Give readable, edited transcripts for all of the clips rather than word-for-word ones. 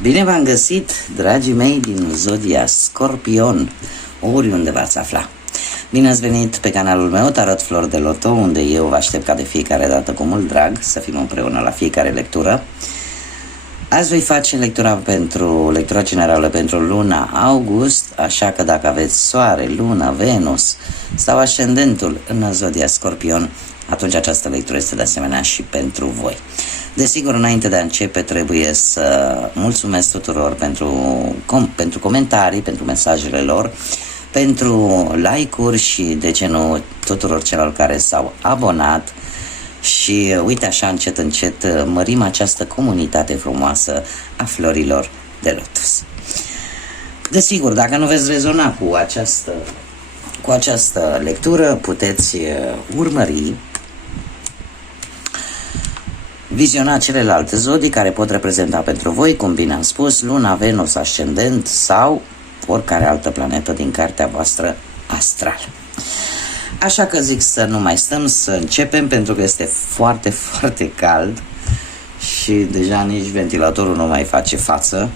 Bine v-am găsit, dragii mei din Zodia Scorpion, oriunde v-ați afla. Bine ați venit pe canalul meu Tarot Flori de Loto, unde eu vă aștept ca de fiecare dată cu mult drag să fim împreună la fiecare lectură. Azi voi face lectura generală pentru luna august, așa că dacă aveți soare, lună, Venus sau ascendentul în Zodia Scorpion, atunci această lectură este de asemenea și pentru voi. Desigur, înainte de a începe, trebuie să mulțumesc tuturor pentru comentarii, pentru mesajele lor, pentru like-uri și, de ce nu, tuturor celor care s-au abonat. Și uite așa, încet, încet, mărim această comunitate frumoasă a florilor de lotus. Desigur, dacă nu veți rezona cu această lectură, puteți urmări, viziona celelalte zodii care pot reprezenta pentru voi, cum bine am spus, luna, Venus, ascendent sau oricare altă planetă din cartea voastră astrală. Așa că zic să nu mai stăm, să începem, pentru că este foarte, foarte cald și deja nici ventilatorul nu mai face față,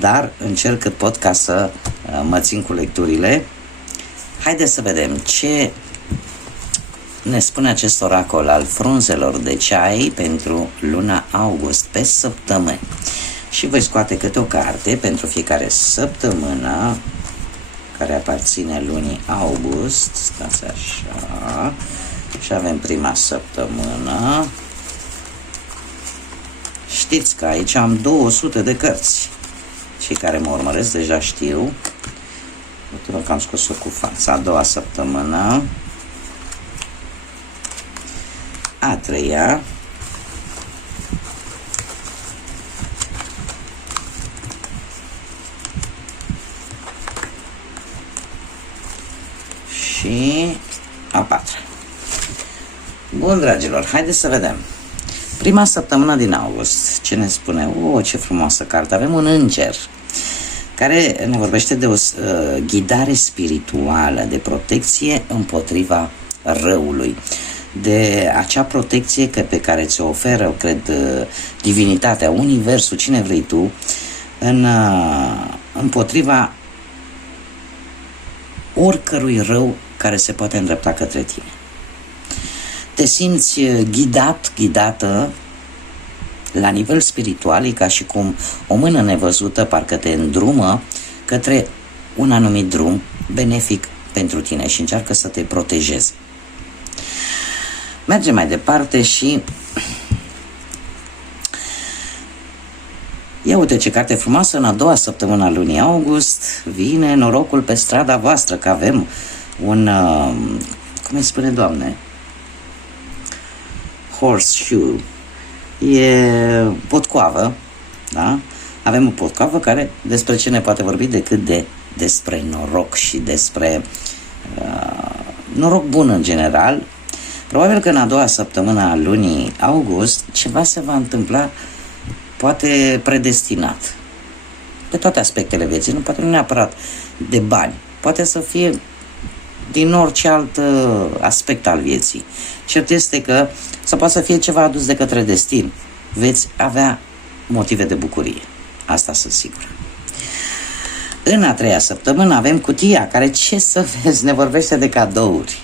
dar încerc cât pot ca să mă țin cu lecturile. Haideți să vedem ce ne spune acest oracol al frunzelor de ceai pentru luna august pe săptămâni. Și voi scoate câte o carte pentru fiecare săptămână care aparține lunii august. Stați așa. Și avem prima săptămână. Știți că aici am 200 de cărți. Cei care mă urmăresc deja știu. Uite că am scos-o cu fața. A doua săptămână. A treia. Și a patra. Bun, dragilor, haideți să vedem. Prima săptămână din august. Ce ne spune? Ce frumoasă carte. Avem un înger care ne vorbește de o ghidare spirituală, de protecție împotriva răului, de acea protecție pe care ți-o oferă, cred, divinitatea, universul, cine vrei tu, împotriva oricărui rău care se poate îndrepta către tine. Te simți ghidată la nivel spiritual, e ca și cum o mână nevăzută parcă te îndrumă către un anumit drum benefic pentru tine și încearcă să te protejeze. Mergem mai departe și ia uite ce carte frumoasă. În a doua săptămână a lunii august vine norocul pe strada voastră, că avem un, cum îi spune, Doamne? Horseshoe. E potcoavă, da? Avem o potcoavă care despre ce ne poate vorbi decât despre noroc și despre noroc bun în general. Probabil că în a doua săptămână a lunii august ceva se va întâmpla, poate predestinat, de toate aspectele vieții, poate nu neapărat de bani, poate să fie din orice alt aspect al vieții. Cert este că sau poate să fie ceva adus de către destin. Veți avea motive de bucurie. Asta sunt sigur. În a treia săptămână avem cutia care, ce să vezi, ne vorbește de cadouri.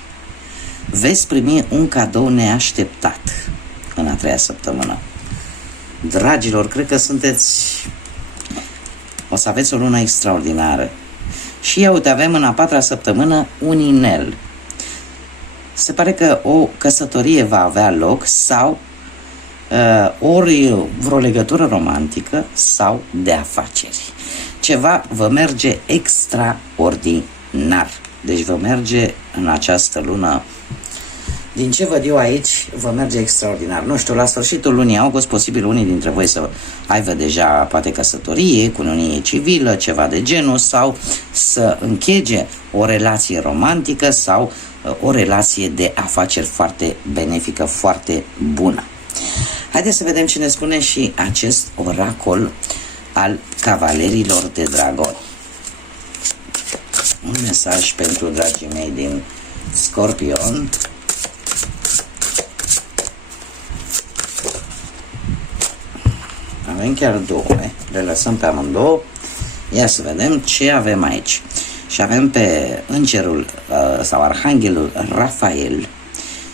Veți primi un cadou neașteptat în a treia săptămână. Dragilor, cred că o să aveți o lună extraordinară. Și ia uite, avem în a patra săptămână un inel. Se pare că o căsătorie va avea loc sau ori vreo legătură romantică sau de afaceri. Ceva vă merge extraordinar. Deci vă merge în această lună, din ce văd eu aici, vă merge extraordinar. Nu știu, la sfârșitul lunii august, posibil unii dintre voi să aibă deja poate căsătorie, cununie civilă, ceva de genul, sau să închege o relație romantică sau o relație de afaceri foarte benefică, foarte bună. Haideți să vedem ce ne spune și acest oracol al cavalerilor de dragoni. Un mesaj pentru dragii mei din Scorpion. Avem chiar două, le lăsăm pe amândouă. Ia să vedem ce avem aici. Și avem pe îngerul sau arhanghelul Rafael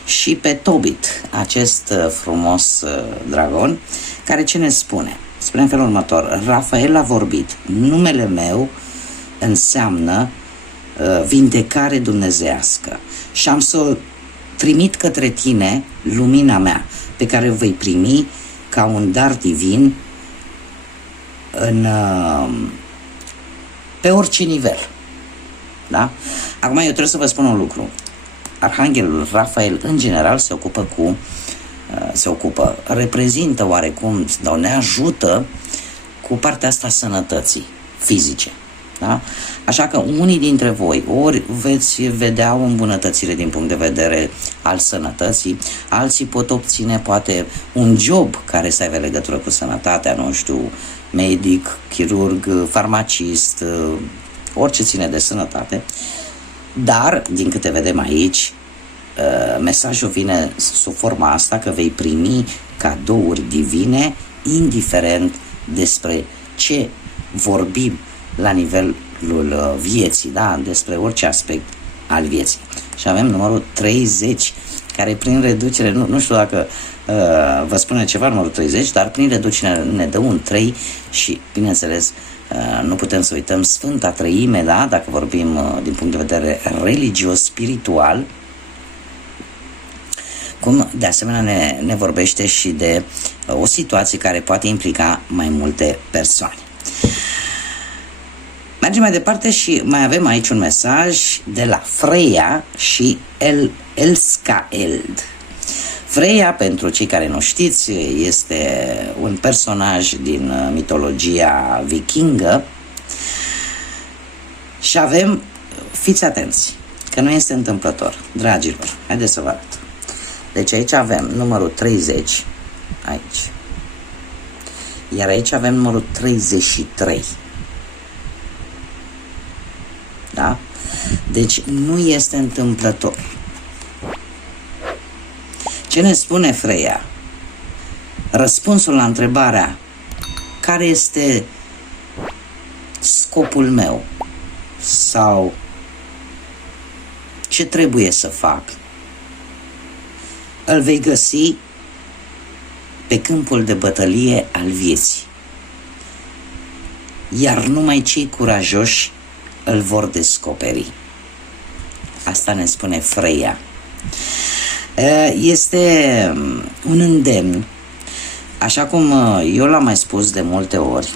și pe Tobit, acest frumos dragon, care ce ne spune? Spune în felul următor: Rafael a vorbit, numele meu înseamnă vindecare dumnezească și am să trimit către tine lumina mea, pe care o vei primi ca un dar divin pe orice nivel. Da? Acum eu trebuie să vă spun un lucru. Arhanghelul Rafael în general reprezintă oarecum, sau ne ajută cu partea asta sănătății fizice. Da? Așa că unii dintre voi ori veți vedea o îmbunătățire din punct de vedere al sănătății, alții pot obține poate un job care să aibă legătură cu sănătatea, nu știu, medic, chirurg, farmacist, orice ține de sănătate. Dar, din câte vedem aici, mesajul vine sub forma asta că vei primi cadouri divine, indiferent despre ce vorbim la nivelul vieții, da? Despre orice aspect al vieții. Și avem numărul 30, care prin reducere, nu știu dacă vă spune ceva numărul 30, dar prin reducere ne dă un 3 și, bineînțeles, nu putem să uităm Sfânta Treime, da? Dacă vorbim din punct de vedere religios-spiritual, cum de asemenea ne vorbește și de o situație care poate implica mai multe persoane. Mergem mai departe și mai avem aici un mesaj de la Freya și Elskaeld. Freya, pentru cei care nu știți, este un personaj din mitologia vikingă și avem, fiți atenți, că nu este întâmplător, dragilor, haideți să vă arăt. Deci aici avem numărul 30, aici, iar aici avem numărul 33. Da? Deci nu este întâmplător. Ce ne spune Freya? Răspunsul la întrebarea care este scopul meu sau ce trebuie să fac, îl vei găsi pe câmpul de bătălie al vieții. Iar numai cei curajoși îl vor descoperi. Asta ne spune Freya. Este un îndemn, așa cum eu l-am mai spus de multe ori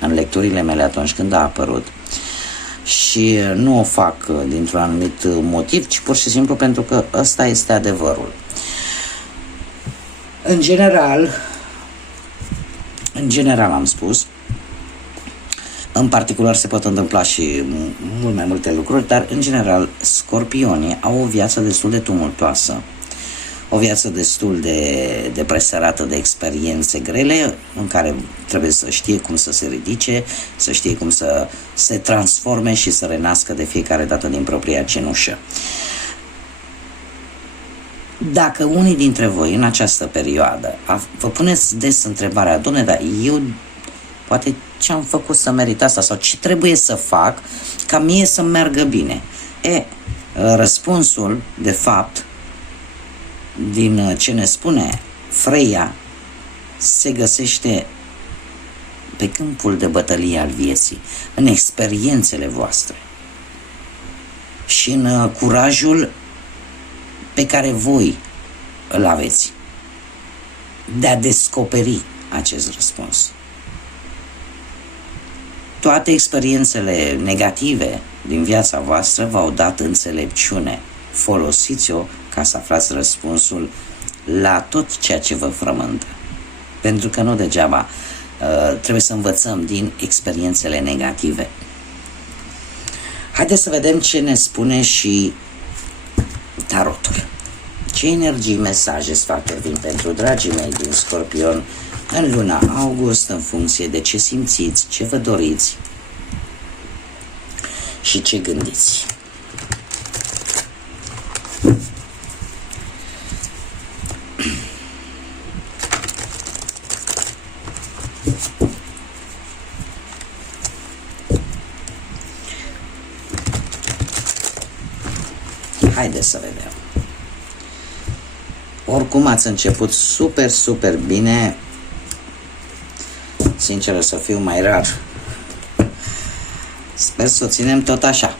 în lecturile mele atunci când a apărut, și nu o fac dintr-un anumit motiv, ci pur și simplu pentru că ăsta este adevărul. În general am spus, în particular se pot întâmpla și mult mai multe lucruri, dar în general scorpionii au o viață destul de tumultoasă, o viață destul de presărată de experiențe grele, în care trebuie să știe cum să se ridice, să știe cum să se transforme și să renască de fiecare dată din propria cenușă. Dacă unii dintre voi în această perioadă vă puneți des întrebarea: Doamne, dar eu poate ce am făcut să merit asta sau ce trebuie să fac ca mie să meargă bine? Răspunsul, de fapt, din ce ne spune Freya, se găsește pe câmpul de bătălie al vieții, în experiențele voastre și în curajul pe care voi îl aveți de a descoperi acest răspuns. Toate experiențele negative din viața voastră v-au dat înțelepciune. Folosiți-o ca să aflați răspunsul la tot ceea ce vă frământă. Pentru că nu degeaba trebuie să învățăm din experiențele negative. Haideți să vedem ce ne spune și tarotul. Ce energii, mesaje, sfaturi vin pentru dragii mei din Scorpion în luna august, în funcție de ce simțiți, ce vă doriți și ce gândiți. Haideți să vedem. Oricum ați început super, super bine. Sincer să fiu, mai rar. Sper să o ținem tot așa.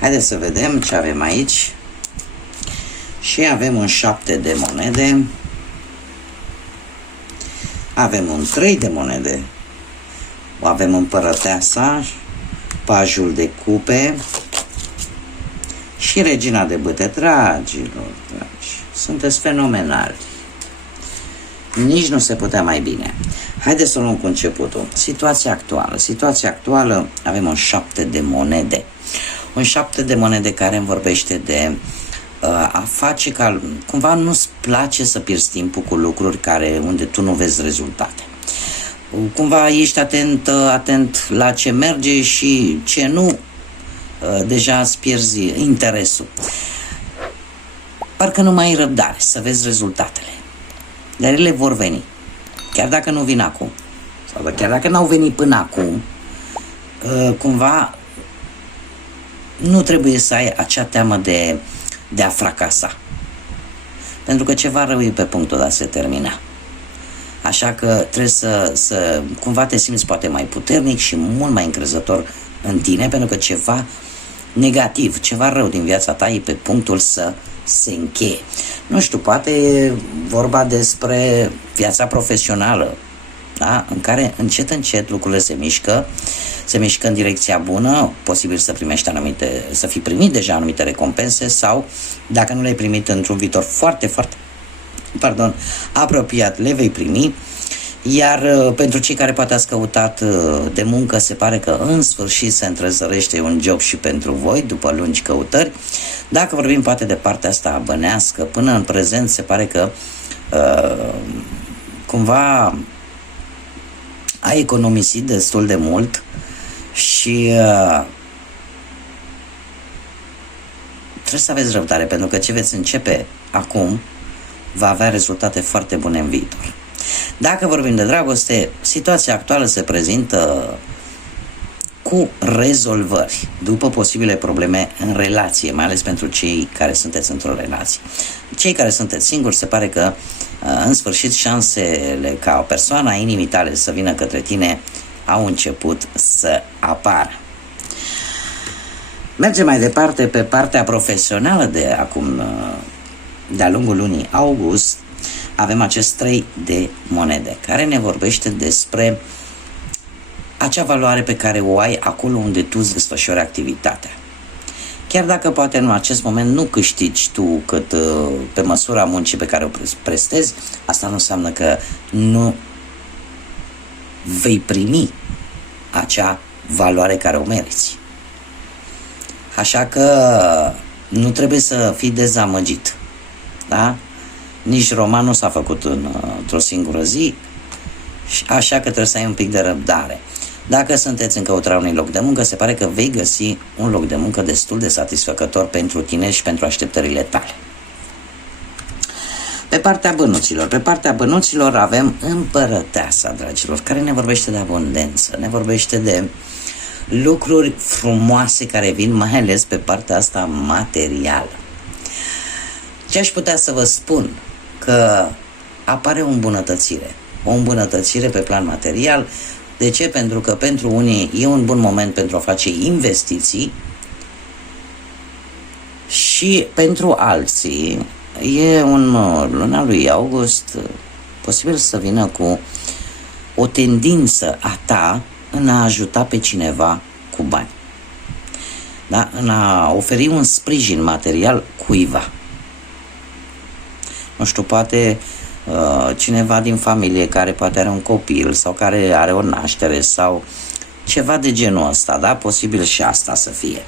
Haideți să vedem ce avem aici. Și avem un 7 de monede. Avem un 3 de monede. Avem împărăteasa, pajul de cupe și regina de bâte. Dragilor, dragi, sunteți fenomenali. Nici nu se putea mai bine. Haideți să o luăm cu începutul. Situația actuală, avem un 7 de monede. Un 7 de monede care îmi vorbește de a face ca, cumva nu-ți place să pierzi timpul cu lucruri unde tu nu vezi rezultate. Cumva ești atent la ce merge și ce nu, deja îți pierzi interesul. Parcă nu mai ai răbdare să vezi rezultatele. Dar ele vor veni. Chiar dacă nu vin acum. Sau chiar dacă n-au venit până acum, cumva nu trebuie să ai acea teamă de a fracasa. Pentru că ceva rău e pe punctul de a se termina. Așa că trebuie să cumva te simți poate mai puternic și mult mai încrezător în tine, pentru că ceva negativ, ceva rău din viața ta e pe punctul să se încheie. Nu știu, poate e vorba despre viața profesională, da? În care încet lucrurile se mișcă în direcția bună, posibil să fi primit deja anumite recompense sau, dacă nu le-ai primit într-un viitor foarte apropiat, le vei primi. Iar pentru cei care poate ați căutat de muncă, se pare că în sfârșit se întrezărește un job și pentru voi, după lungi căutări. Dacă vorbim poate de partea asta bănească, până în prezent se pare că cumva ai economisit destul de mult și trebuie să aveți răbdare, pentru că ce veți începe acum va avea rezultate foarte bune în viitor. Dacă vorbim de dragoste, situația actuală se prezintă cu rezolvări după posibile probleme în relație, mai ales pentru cei care sunteți într-o relație. Cei care sunteți singuri, se pare că în sfârșit șansele ca o persoană a inimii tale să vină către tine au început să apară. Mergem mai departe pe partea profesională de-a lungul lunii august. Avem acest 3 de monede, care ne vorbește despre acea valoare pe care o ai acolo unde tu îți desfășori activitatea. Chiar dacă poate în acest moment nu câștigi tu cât pe măsura muncii pe care o prestezi, asta nu înseamnă că nu vei primi acea valoare care o meriți. Așa că nu trebuie să fii dezamăgit, da? Nici romanul s-a făcut într-o singură zi, așa că trebuie să ai un pic de răbdare. Dacă sunteți în căutarea unui loc de muncă, se pare că vei găsi un loc de muncă destul de satisfăcător pentru tine și pentru așteptările tale. Pe partea bănuților avem împărăteasa, dragilor, care ne vorbește de abundență, ne vorbește de lucruri frumoase care vin, mai ales pe partea asta materială. Ce aș putea să vă spun? Că apare o îmbunătățire pe plan material. De ce? Pentru că pentru unii e un bun moment pentru a face investiții și pentru alții e luna lui august posibil să vină cu o tendință a ta în a ajuta pe cineva cu bani, da? În a oferi un sprijin material cuiva. Nu știu, poate cineva din familie care poate are un copil sau care are o naștere sau ceva de genul ăsta, da? Posibil și asta să fie.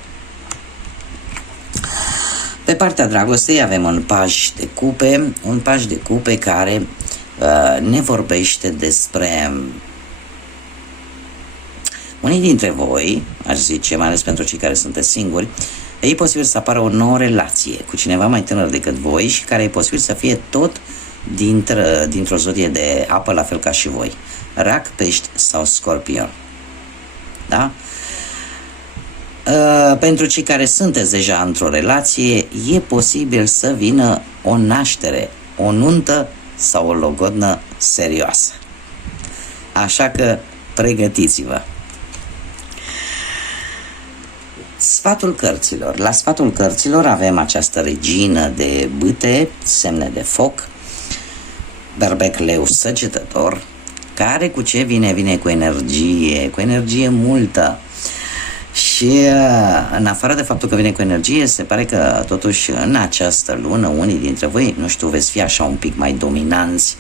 Pe partea dragostei avem un paj de cupe care ne vorbește despre unii dintre voi, aș zice, mai ales pentru cei care sunteți singuri, e posibil să apară o nouă relație cu cineva mai tânăr decât voi și care e posibil să fie tot dintr-o zodie de apă, la fel ca și voi. Rac, pești sau scorpion. Da? Pentru cei care sunteți deja într-o relație, e posibil să vină o naștere, o nuntă sau o logodnă serioasă. Așa că pregătiți-vă! Sfatul cărților. La sfatul cărților avem această regină de bâte, semne de foc, berbec leu săgetător, care cu ce vine? Vine cu energie multă. Și în afară de faptul că vine cu energie, se pare că totuși în această lună unii dintre voi, nu știu, veți fi așa un pic mai dominanți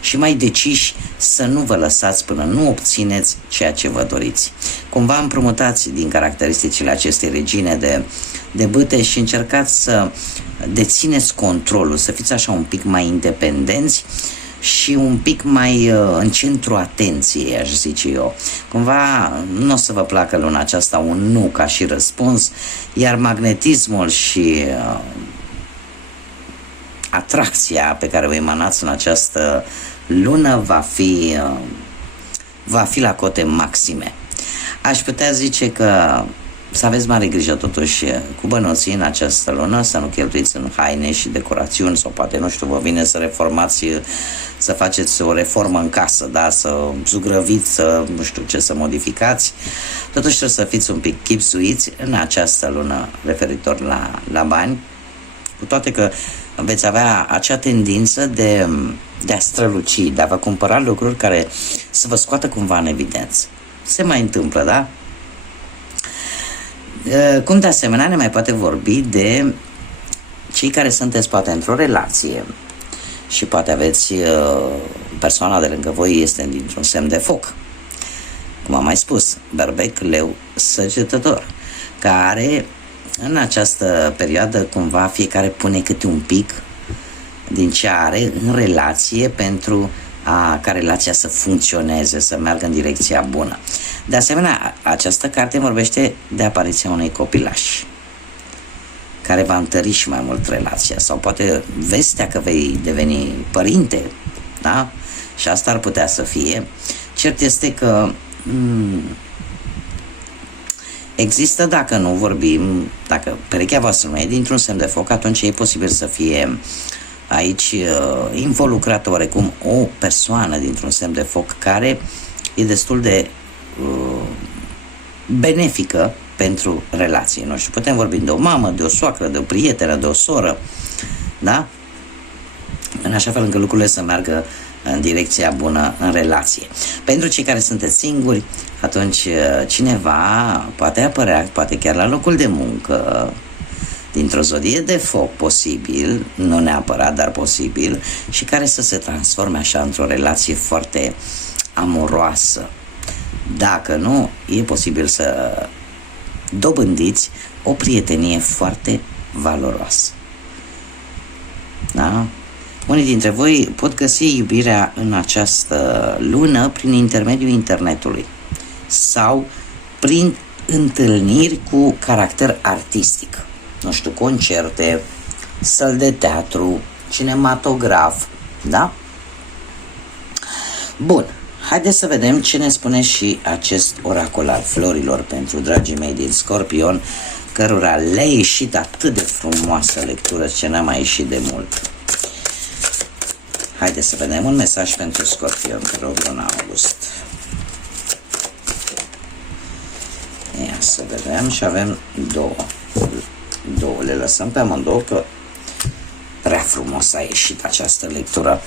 și mai deciși să nu vă lăsați până nu obțineți ceea ce vă doriți. Cumva împrumutați din caracteristicile acestei regine de bâte și încercați să dețineți controlul, să fiți așa un pic mai independenți și un pic mai în centru atenției, aș zice eu. Cumva nu o să vă placă luna aceasta un nu ca și răspuns, iar magnetismul și atracția pe care o emanați în această lună va fi la cote maxime. Aș putea zice că să aveți mare grijă totuși cu bănuții în această lună, să nu cheltuiți în haine și decorațiuni sau poate, nu știu, vă vine să reformați, să faceți o reformă în casă, da? Să zugrăviți, să nu știu ce, să modificați. Totuși trebuie să fiți un pic chipzuiți în această lună referitor la bani, cu toate că veți avea acea tendință de a străluci, de a vă cumpăra lucruri care să vă scoată cumva în evidență. Se mai întâmplă, da? Cum de asemenea ne mai poate vorbi de cei care sunteți poate într-o relație și poate aveți persoana de lângă voi este dintr-un semn de foc, cum am mai spus, berbec leu săgetător, care în această perioadă cumva fiecare pune câte un pic din ce are în relație pentru ca relația să funcționeze, să meargă în direcția bună. De asemenea, această carte vorbește de apariția unei copilași care va întări și mai mult relația, sau poate vestea că vei deveni părinte, da? Și asta ar putea să fie. Cert este că există, dacă nu vorbim, dacă perechea voastră nu e dintr-un semn de foc, atunci e posibil să fie aici involucrată oarecum o persoană dintr-un semn de foc care e destul de benefică pentru relație. Nu știu, putem vorbi de o mamă, de o soacră, de o prietenă, de o soră, da? În așa fel încât lucrurile să meargă în direcția bună în relație. Pentru cei care sunteți singuri, atunci cineva poate apărea, poate chiar la locul de muncă, dintr-o zodie de foc posibil, nu neapărat, dar posibil, și care să se transforme așa într-o relație foarte amoroasă. Dacă nu, e posibil să dobândiți o prietenie foarte valoroasă. Da? Unii dintre voi pot găsi iubirea în această lună prin intermediul internetului sau prin întâlniri cu caracter artistic. Nu știu, concerte, săli de teatru, cinematograf, da? Bun, haideți să vedem ce ne spune și acest oracol al florilor pentru dragii mei din Scorpion, cărora le-a ieșit atât de frumoasă lectură ce n-a mai ieșit de mult. Haideți să vedem un mesaj pentru Scorpion, te rog, luna august. Ia să vedem și avem două, le lăsăm pe amândouă, că prea frumos a ieșit această lectură.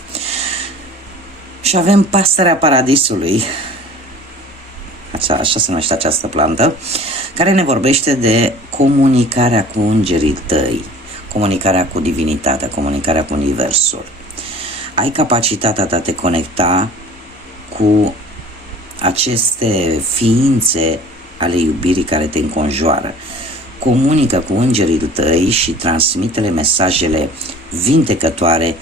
Și avem pasărea paradisului, așa se numește această plantă, care ne vorbește de comunicarea cu îngerii tăi, comunicarea cu divinitatea, comunicarea cu universul. Ai capacitatea de a te conecta cu aceste ființe ale iubirii care te înconjoară. Comunică cu îngerii tăi și transmite-le mesajele vindecătoare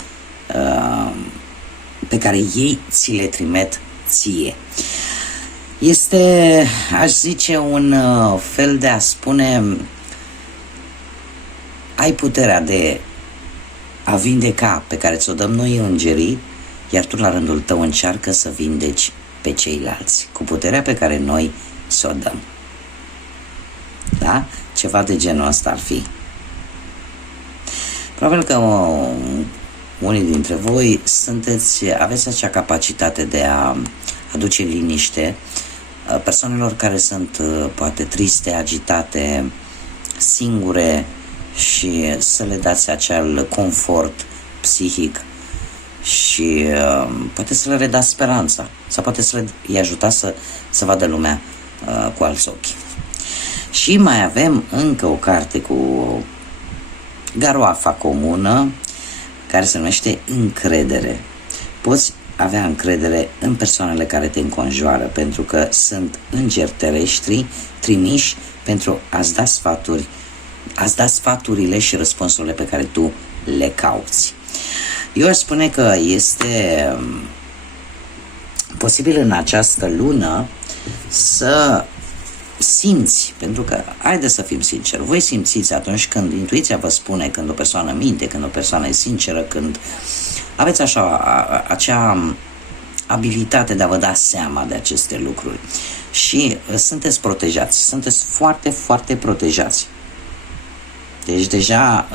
pe care ei ți le trimit ție. Este, aș zice, un fel de a spune, ai puterea de a vindeca pe care ți-o dăm noi îngerii, iar tu la rândul tău încearcă să vindeci pe ceilalți cu puterea pe care noi ți-o dăm. Da? Ceva de genul ăsta ar fi. Probabil că unii dintre voi aveți acea capacitate de a aduce liniște persoanelor care sunt poate triste, agitate, singure, și să le dați acel confort psihic și poate să le redați speranța sau poate să le ajutați să vadă lumea cu alți ochi. Și mai avem încă o carte cu garoafa comună care se numește încredere. Poți avea încredere în persoanele care te înconjoară, pentru că sunt îngeri terestri trimiși pentru a-ți da sfaturile și răspunsurile pe care tu le cauți. Eu aș spune că este posibil în această lună să simți, pentru că, haideți să fim sinceri, voi simțiți atunci când intuiția vă spune, când o persoană minte, când o persoană e sinceră, când aveți acea abilitate de a vă da seama de aceste lucruri și sunteți protejați, sunteți foarte, foarte protejați. Deci deja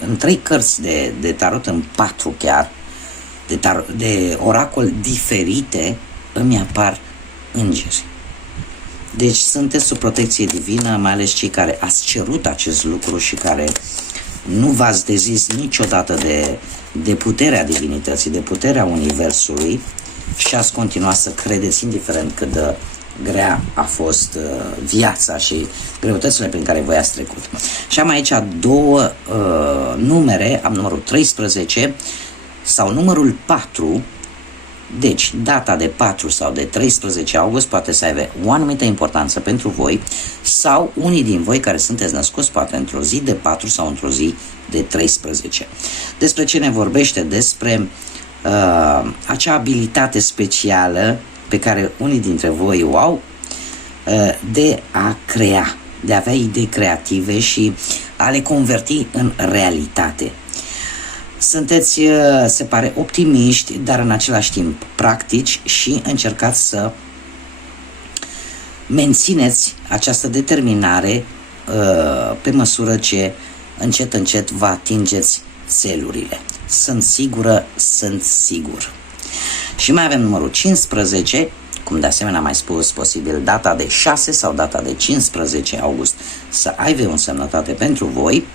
în 3 cărți de tarot, în 4 chiar, de oracol diferite, îmi apar îngeri. Deci sunteți sub protecție divină, mai ales cei care ați cerut acest lucru și care nu v-ați dezis niciodată de puterea divinității, de puterea universului și ați continuat să credeți, indiferent cât de grea a fost viața și greutățile prin care voi ați trecut. Și am aici 2 numere, am numărul 13 sau numărul 4. Deci, data de 4 sau de 13 august poate să aibă o anumită importanță pentru voi, sau unii din voi care sunteți născuți poate într-o zi de 4 sau într-o zi de 13. Despre ce ne vorbește? Despre acea abilitate specială pe care unii dintre voi o au de a crea, de a avea idei creative și a le converti în realitate. Sunteți, se pare, optimiști, dar în același timp practici și încercați să mențineți această determinare pe măsură ce încet, încet vă atingeți țelurile. Sunt sigur. Și mai avem numărul 15, cum de asemenea am mai spus, posibil data de 6 sau data de 15 august să aibă o însemnătate pentru voi,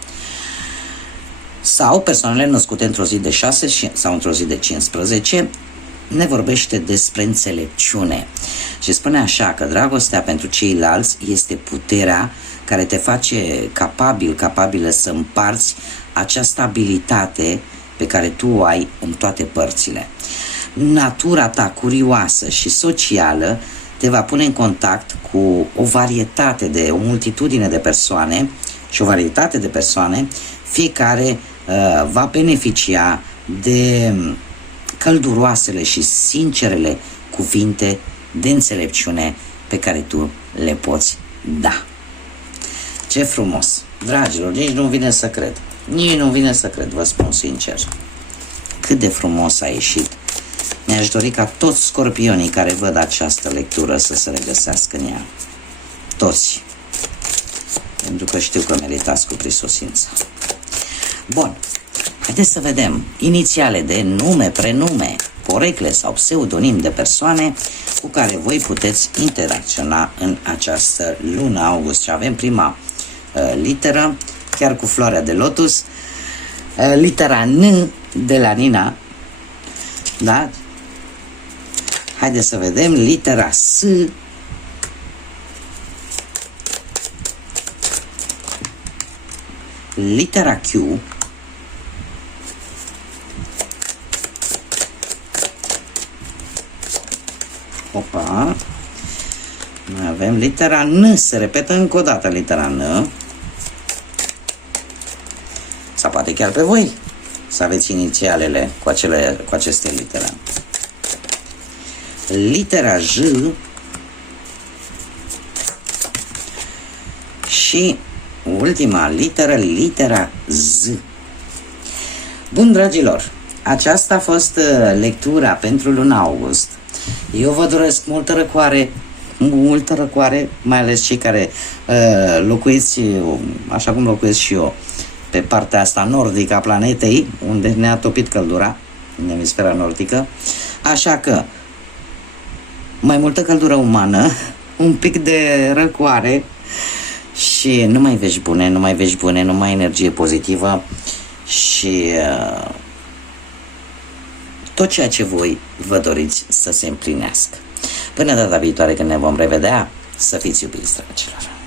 sau persoanele născute într-o zi de 6 sau într-o zi de 15, ne vorbește despre înțelepciune. Și spune așa că dragostea pentru ceilalți este puterea care te face capabilă să împarți această abilitate pe care tu o ai în toate părțile. Natura ta curioasă și socială te va pune în contact cu o multitudine de persoane și o varietate de persoane, fiecare va beneficia de călduroasele și sincerele cuvinte de înțelepciune pe care tu le poți da. Ce frumos! Dragilor, nici nu vine să cred, vă spun sincer. Cât de frumos a ieșit. Mi-aș dori ca toți scorpionii care văd această lectură să se regăsească în ea. Toți. Pentru că știu că meritați cu prisosință. Bun. Haideți să vedem inițiale de nume, prenume, porecle sau pseudonim de persoane cu care voi puteți interacționa în această lună august. Și avem prima literă, chiar cu floarea de lotus, litera N de la Nina. Da? Haideți să vedem litera S, litera Q, opa, mai avem litera N, se repetă încă o dată litera N, sau poate chiar pe voi să aveți inițialele cu aceste litere. Litera J și ultima literă, litera Z. Bun, dragilor, aceasta a fost lectura pentru luna august. Eu vă doresc multă răcoare, multă răcoare, mai ales cei care locuiți, așa cum locuiesc și eu, pe partea asta nordică a planetei, unde ne-a topit căldura, în emisfera nordică, așa că mai multă căldură umană, un pic de răcoare și numai vești bune, numai energie pozitivă și tot ceea ce voi vă doriți să se împlinească. Până data viitoare când ne vom revedea, să fiți iubiți, dragilor!